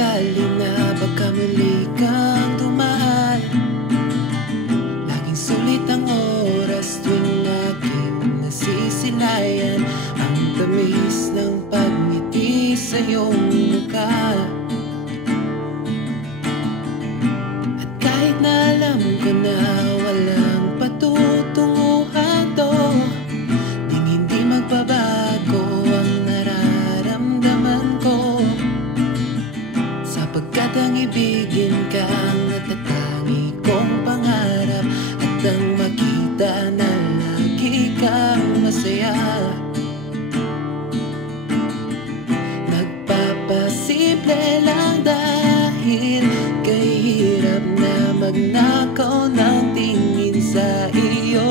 sakali na baka muli kang dumaan Laging sulit ang oras tuwing aking nasisilayan Ang tamis ng pagngiti sa iyong mukha. At kahit na alam ko na At ang makita na lagi kang masaya. Nagpapasimple lang dahil kay hirap na magnakaw ng tingin sa iyo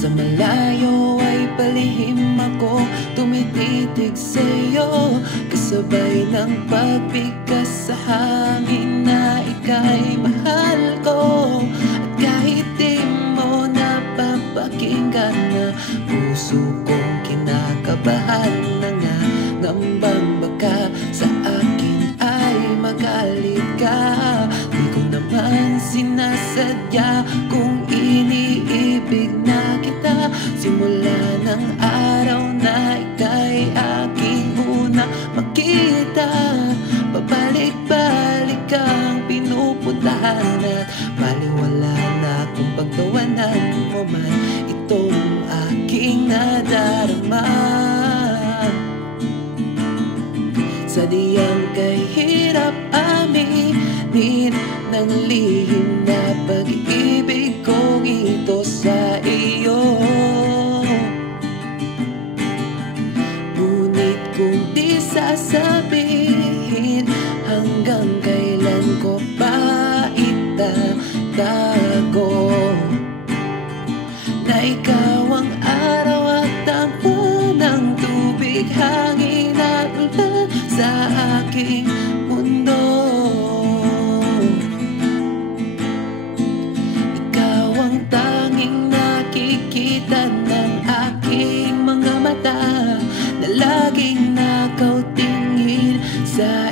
sa malayo ay palihim ako Tumititig sa'yo. Kasabay ng pagbigkas sa hangin na ika'y mahal ko. At kahit di mo napapakinggan na Puso kong kinakabahan na nga Ngambang baka sa akin ay magalit ka. Di ko naman sinasadya kung iniibig na Simula ng araw na ika'y aking una makita. Pabalik-balik kang pinupuntahan At baliwala na kung pagtawanan mo man Itong aking nadarama. Sadyang kahirap aminin Ng lihim na pag-ibig kong ito sa iyo sasabihin Hanggang kailan ko pa itatago? Na ikaw ang araw at ang buwan ng tubig Hangin at sa aking desire.